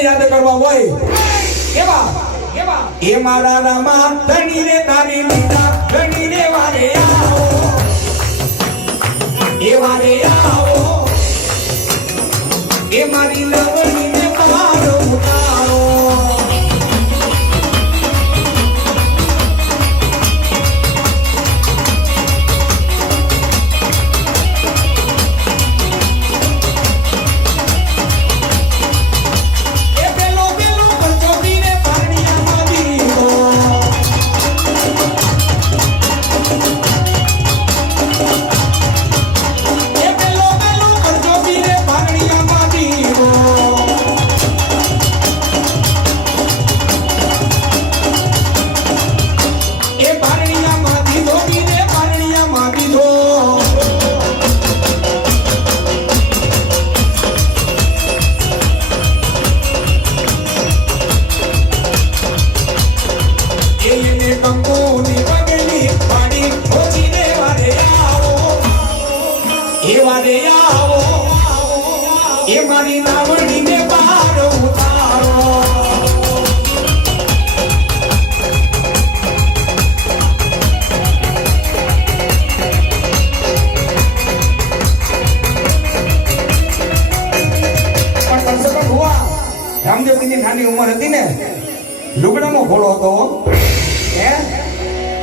યાદ કરવા હોય કેવા કેવા એ મારા રામા ધણી રે તારી લીલા ધણી રે વારે આવો એ વારે આવો એ મારી લવણી ને પારો ઉતારો નાની ઉંમર હતી ને લુગડાનો ઘોડો હતો હે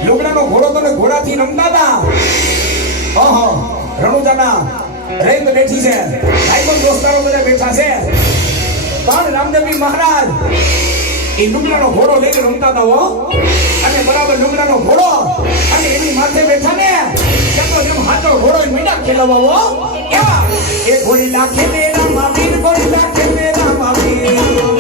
લુગડાનો ઘોડો તો ને ઘોડાથી રમતા હતા ઓહો રણુજાના રેત બેઠી છે ભાઈબંધ દોસ્તારો બધા બેઠા છે પણ રામદેવજી મહારાજ એ લુગડાનો ઘોડો લઈને રમતા હતા હો અને બરાબર લુગડાનો ઘોડો અને એની માથે બેઠા ને તો જેમ હાથો ઘોડો મીંડા ખેલવા હો કેવા એ ઘોડી લાખે મેરા માવીર ઘોડી લાખે મેરા માવીર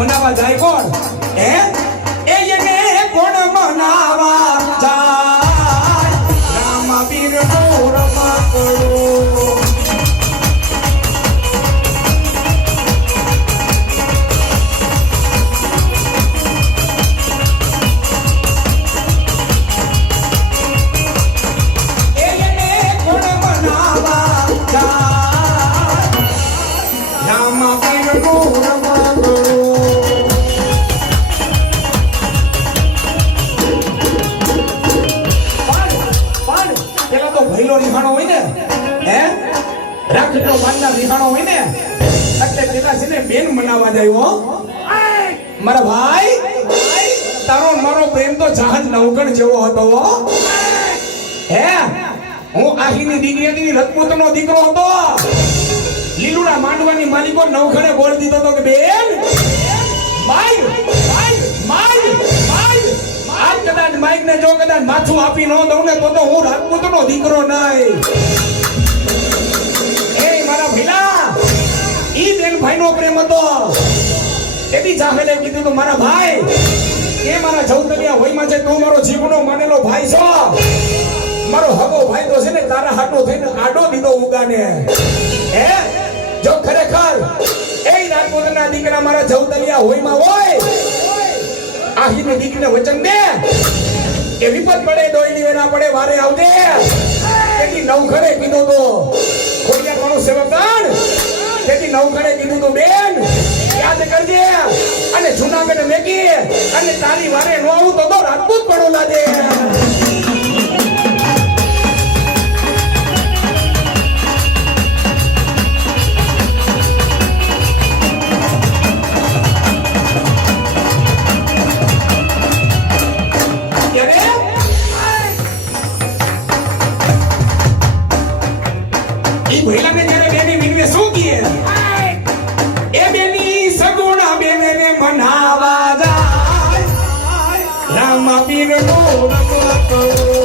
મનાવા જાય કોણ હે એને કોણ મનાવા જાય રામવીર ગોરમા કરો એને કોણ મનાવા જાય રામવીર ગોરમા કરો નિહાણો હોય ને હે રાખડો બાંધના નિહાણો હોય ને એટલે પેલા છે ને બેન મનાવા જાય હો મારા ભાઈ તારો મારો પ્રેમ તો જહાજ નવગણ જેવો હતો હો હે હું આહીની દીકરી હતી રજપૂતનો દીકરો હતો લીલુડા માંડવાની માલિકો નવગણે બોલ દીધો તો કે બેન માય માય માય માય આજ કદાચ માઈક ને જો કદાચ માથું આપી ન દઉં ને તો હું રાજપૂતનો દીકરો નહીં એ મારા ભઈલા ઈ બેન ભાઈનો પ્રેમ હતો એથી ચાહલે કીધું તો મારા ભાઈ એ મારા જવતલિયા હોઈમાં છે તું મારો જીવનો માનેલો ભાઈ છો મારો હગો ભાઈ તો છે ને તારા હાટો થઈને આડો દીધો ઉગાને હે જો ખરેખર એ રાજપૂતના દીકરા મારા જવતલિયા હોઈમાં હોય આહીની દીકરીને વચન દે કે વિપત પડે દોયલી વેના પડે વારે આવજે તેથી નવખરે કીધું તો ખોડિયાર માનો સેવકગણ તેથી નવખરે કીધું તો બેન યાદ કરજે અને જૂનાગઢ મેકી અને તારી વારે નો આવું તો રાજપૂત પડો લાજે રામા પીરનો રમતો